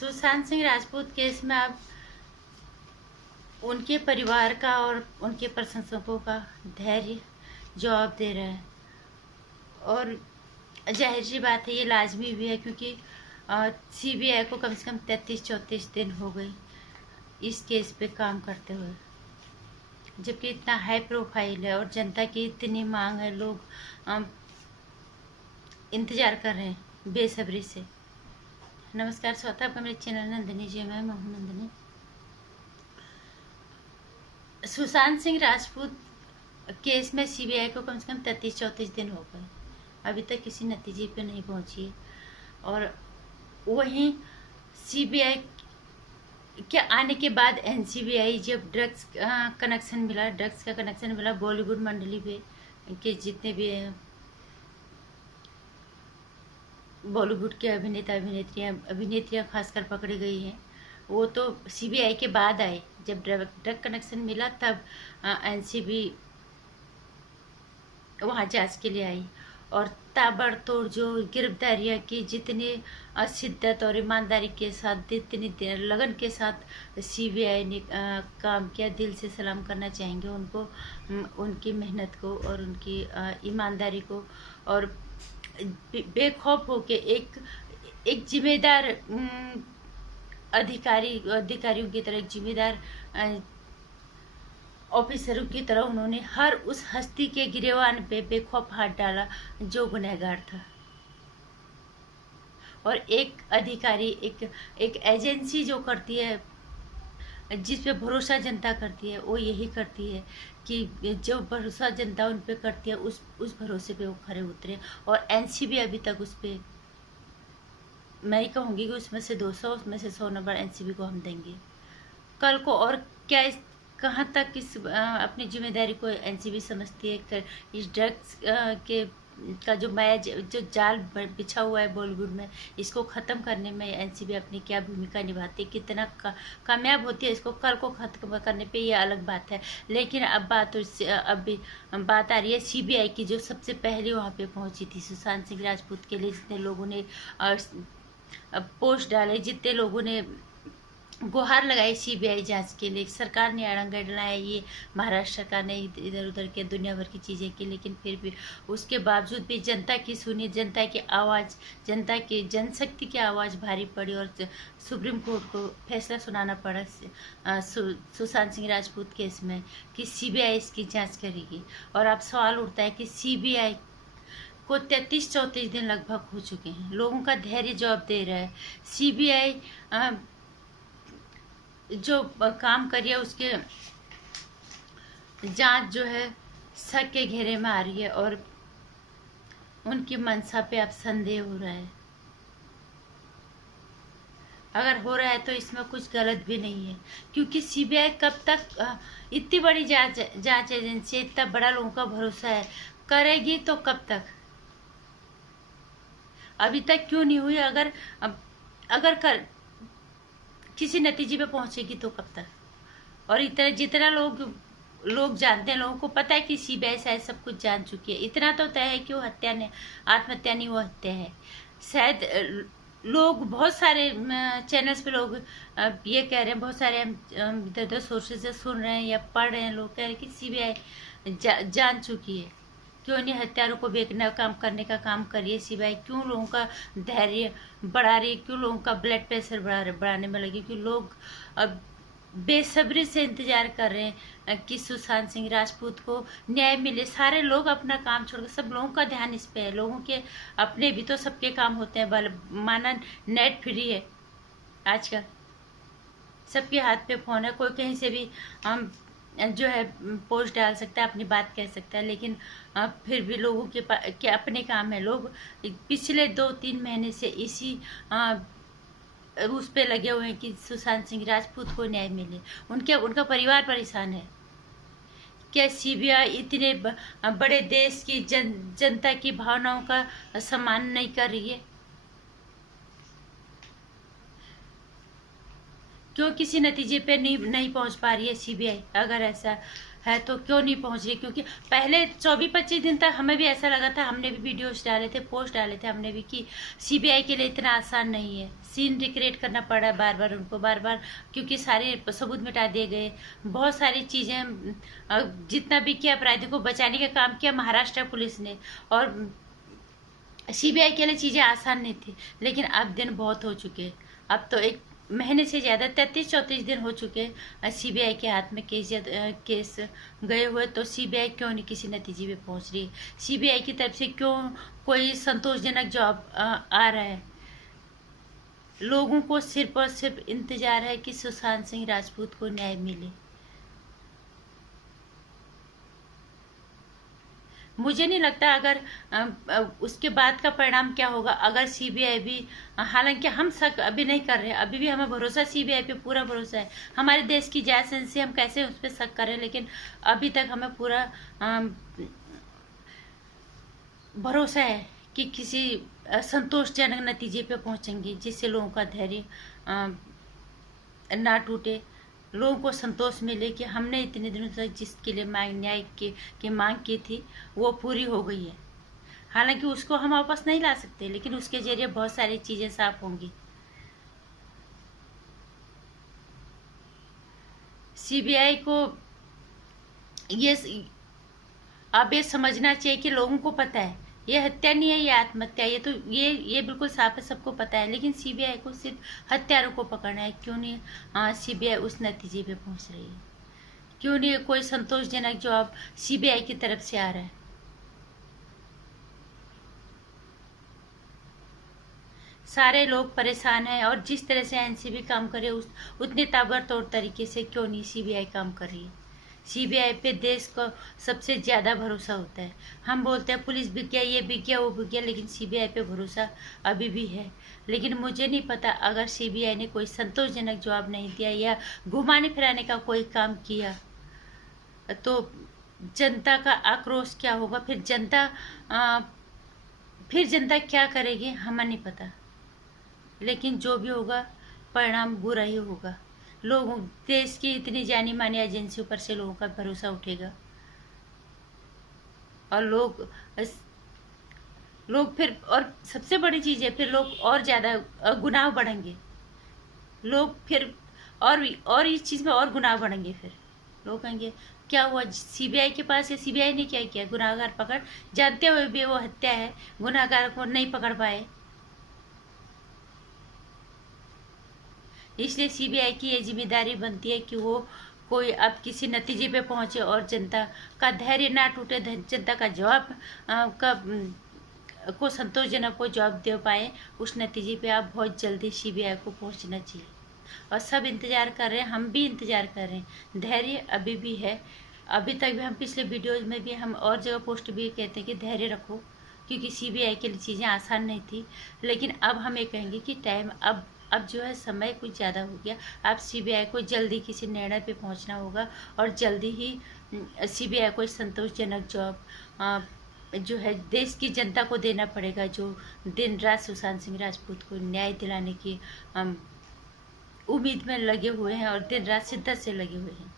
Sushant Singh Rajput case में अब उनके परिवार का और उनके प्रशंसकों का धैर्य जवाब दे रहा है। और जाहिर सी बात है, ये लाजमी भी है, क्योंकि सीबीआई को कम से कम 33-34 दिन हो गए इस केस पे काम करते हुए, जबकि इतना हाई प्रोफाइल है और जनता की इतनी मांग है। लोग इंतजार कर रहे हैं बेसब्री से। नमस्कार, स्वागत है आपका मेरे चैनल नंदिनी जी में। मैं हूं नंदिनी। सुशांत सिंह राजपूत केस में सीबीआई को कम से कम 33-34 दिन हो गए, अभी तक किसी नतीजे पे नहीं पहुंची है। और वहीं सीबीआई के आने के बाद एनसीबीआई जब ड्रग्स का कनेक्शन मिला बॉलीवुड मंडली पे के जितने भी बॉलीवुड के अभिनेत्रियां खासकर पकड़ी गई हैं, वो तो सीबीआई के बाद आए। जब ड्रग कनेक्शन मिला तब एनसीबी वहाँ जांच के लिए आई और ताबड़तोड़ जो गिरफ्तारियां की, जितने शिद्दत और ईमानदारी के साथ, जितनी लगन के साथ सीबीआई ने काम किया, दिल से सलाम करना चाहेंगे उनको, उनकी मेहनत को और उनकी ईमानदारी को। और बेखौफ होके एक जिम्मेदार अधिकारियों की तरह, एक जिम्मेदार ऑफिसरों की तरह उन्होंने हर उस हस्ती के गिरेबान पे बेखौफ हाथ डाला जो गुनहगार था। और एक अधिकारी, एक एजेंसी जो करती है, जिस पे भरोसा जनता करती है, वो यही करती है कि जो भरोसा जनता उन पे करती है उस भरोसे पे वो खरे उतरे। और एनसीबी अभी तक उस पे, मैं ही कहूँगी कि उसमें से 200, उसमें से 100 नंबर एनसीबी को हम देंगे कल को। और क्या कहाँ तक अपनी जिम्मेदारी को एनसीबी समझती है, इस ड्रग्स के का जो माया, जो जाल बिछा हुआ है बॉलीवुड में, इसको ख़त्म करने में एनसीबी अपनी क्या भूमिका निभाती है, कितना कामयाब होती है इसको कल को ख़त्म करने पे, ये अलग बात है। लेकिन अब बात आ रही है सीबीआई की, जो सबसे पहले वहाँ पे पहुँची थी सुशांत सिंह राजपूत के लिए। जितने लोगों ने पोस्ट डाले, जितने लोगों ने गुहार लगाई सीबीआई जांच के लिए, सरकार ने अड़ंगा डलाया, ये महाराष्ट्र सरकार ने इधर उधर के दुनिया भर की चीज़ें की, लेकिन फिर भी उसके बावजूद भी जनता की सुनी, जनता की आवाज़, जनता की जनशक्ति की आवाज़ भारी पड़ी और सुप्रीम कोर्ट को फैसला सुनाना पड़ा सुशांत सिंह राजपूत केस में कि सीबीआई इसकी जाँच करेगी। और अब सवाल उठता है कि सीबीआई को 33-34 दिन लगभग हो चुके हैं, लोगों का धैर्य जवाब दे रहा है। सीबीआई जो काम करिए उसके जांच जो है शक के घेरे में आ रही है और उनकी मंशा पे अब संदेह हो रहा है। अगर हो रहा है तो इसमें कुछ गलत भी नहीं है, क्योंकि सीबीआई कब तक इतनी बड़ी जांच एजेंसी, इतना बड़ा लोगों का भरोसा है, करेगी तो कब तक? अभी तक क्यों नहीं हुई? अगर किसी नतीजे पे पहुंचेगी तो कब तक? और इतना जितना लोग जानते हैं, लोगों को पता है कि सीबीआई शायद सब कुछ जान चुकी है। इतना तो तय है कि वो आत्महत्या नहीं, वो हत्या है। शायद लोग, बहुत सारे चैनल्स पे लोग ये कह रहे हैं, बहुत सारे इधर उधर सोर्सेज से सुन रहे हैं या पढ़ रहे हैं, लोग कह रहे हैं कि सीबीआई जान चुकी है। क्यों नहीं हत्यारों को बेचना काम करने का काम करिए सीबीआई? क्यों लोगों का धैर्य बढ़ा रही है? क्यों लोगों का ब्लड प्रेशर बढ़ाने में लगी? क्यों लोग अब बेसब्री से इंतजार कर रहे हैं कि सुशांत सिंह राजपूत को न्याय मिले। सारे लोग अपना काम छोड़कर, सब लोगों का ध्यान इस पे है। लोगों के अपने भी तो सबके काम होते हैं, माना नेट फ्री है आजकल, सबके हाथ पे फोन है, कोई कहीं से भी हम जो है पोस्ट डाल सकता है, अपनी बात कह सकता है। लेकिन फिर भी लोगों के अपने काम है। लोग पिछले 2-3 महीने से इसी उस पे लगे हुए हैं कि सुशांत सिंह राजपूत को न्याय मिले। उनका परिवार परेशान है। क्या सीबीआई इतने बड़े देश की जनता की भावनाओं का सम्मान नहीं कर रही है? क्यों किसी नतीजे पे नहीं पहुंच पा रही है सीबीआई? अगर ऐसा है तो क्यों नहीं पहुंच रही। क्योंकि पहले 24-25 दिन तक हमें भी ऐसा लगा था, हमने भी वीडियोस डाले थे, पोस्ट डाले थे हमने भी, कि सीबीआई के लिए इतना आसान नहीं है, सीन रिक्रिएट करना पड़ा बार बार उनको, बार बार, क्योंकि सारे सबूत मिटा दिए गए, बहुत सारी चीजें, जितना भी किया अपराधी को बचाने का काम किया महाराष्ट्र पुलिस ने, और सीबीआई के लिए चीजें आसान नहीं थी। लेकिन अब दिन बहुत हो चुके, अब तो 1 महीने से ज्यादा 33-34 दिन हो चुके सीबीआई के हाथ में केस गए हुए, तो सीबीआई क्यों नहीं किसी नतीजे पे पहुंच रही। सीबीआई की तरफ से क्यों कोई संतोषजनक जवाब आ रहा है। लोगों को सिर्फ और सिर्फ इंतजार है कि सुशांत सिंह राजपूत को न्याय मिले। मुझे नहीं लगता अगर उसके बाद का परिणाम क्या होगा, अगर सीबीआई भी, हालांकि हम शक अभी नहीं कर रहे, अभी भी हमें भरोसा सीबीआई पे पूरा भरोसा है, हमारे देश की जांच एजेंसी, हम कैसे उस पर शक करें, लेकिन अभी तक हमें पूरा भरोसा है कि किसी संतोषजनक नतीजे पे पहुंचेंगे, जिससे लोगों का धैर्य ना टूटे, लोगों को संतोष मिले कि हमने इतने दिनों तक जिसके लिए न्याय की मांग की थी वो पूरी हो गई है। हालांकि उसको हम वापस नहीं ला सकते, लेकिन उसके जरिए बहुत सारी चीजें साफ होंगी। सीबीआई को ये अब ये समझना चाहिए कि लोगों को पता है ये हत्या नहीं है, ये आत्महत्या, ये तो ये बिल्कुल साफ है, सबको पता है, लेकिन सीबीआई को सिर्फ हत्यारों को पकड़ना है। क्यों नहीं सीबीआई उस नतीजे पे पहुंच रही है, क्यों नहीं कोई संतोषजनक जवाब सीबीआई की तरफ से आ रहा है। सारे लोग परेशान हैं, और जिस तरह से एनसीबी काम करे उतने ताबड़तोड़ तरीके से क्यों नहीं सीबीआई काम कर रही है। सीबीआई पे देश को सबसे ज्यादा भरोसा होता है। हम बोलते हैं पुलिस बिक गया, ये बिक गया, वो बिक गया, लेकिन सीबीआई पे भरोसा अभी भी है। लेकिन मुझे नहीं पता अगर सीबीआई ने कोई संतोषजनक जवाब नहीं दिया या घुमाने फिराने का कोई काम किया तो जनता का आक्रोश क्या होगा, फिर जनता क्या करेगी हमें नहीं पता। लेकिन जो भी होगा परिणाम बुरा ही होगा। लोगों, देश की इतनी जानी मानी एजेंसियों पर से लोगों का भरोसा उठेगा, और लोग फिर, और सबसे बड़ी चीज है, फिर लोग और ज्यादा गुनाह बढ़ेंगे। लोग फिर और इस चीज में और गुनाह बढ़ेंगे। फिर लोग कहेंगे क्या हुआ सीबीआई के पास है, सीबीआई ने क्या किया, गुनाहगार पकड़, जानते हुए भी वो हत्या है, गुनाहगार को नहीं पकड़ पाए। इसलिए सीबीआई की ये जिम्मेदारी बनती है कि वो कोई अब किसी नतीजे पे पहुंचे और जनता का धैर्य ना टूटे, जनता का जवाब को संतोषजनक को जवाब दे पाए, उस नतीजे पे आप बहुत जल्दी सीबीआई को पहुंचना चाहिए। और सब इंतजार कर रहे हैं, हम भी इंतजार कर रहे हैं, धैर्य अभी भी है। अभी तक भी हम पिछले वीडियोज में भी हम और जगह पोस्ट भी कहते हैं कि धैर्य रखो, क्योंकि सीबीआई के लिए चीज़ें आसान नहीं थी। लेकिन अब हम ये कहेंगे कि टाइम अब जो है समय कुछ ज़्यादा हो गया। अब सीबीआई को जल्दी किसी निर्णय पे पहुंचना होगा, और जल्दी ही सीबीआई को संतोषजनक जवाब जो है देश की जनता को देना पड़ेगा, जो दिन रात सुशांत सिंह राजपूत को न्याय दिलाने की उम्मीद में लगे हुए हैं, और दिन रात शिद्दत से लगे हुए हैं।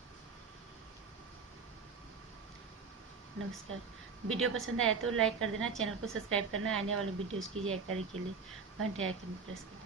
नमस्कार। वीडियो पसंद आया तो लाइक कर देना, चैनल को सब्सक्राइब करना, आने वाले वीडियोस की जानकारी के लिए घंटे आइकन प्रेस करना।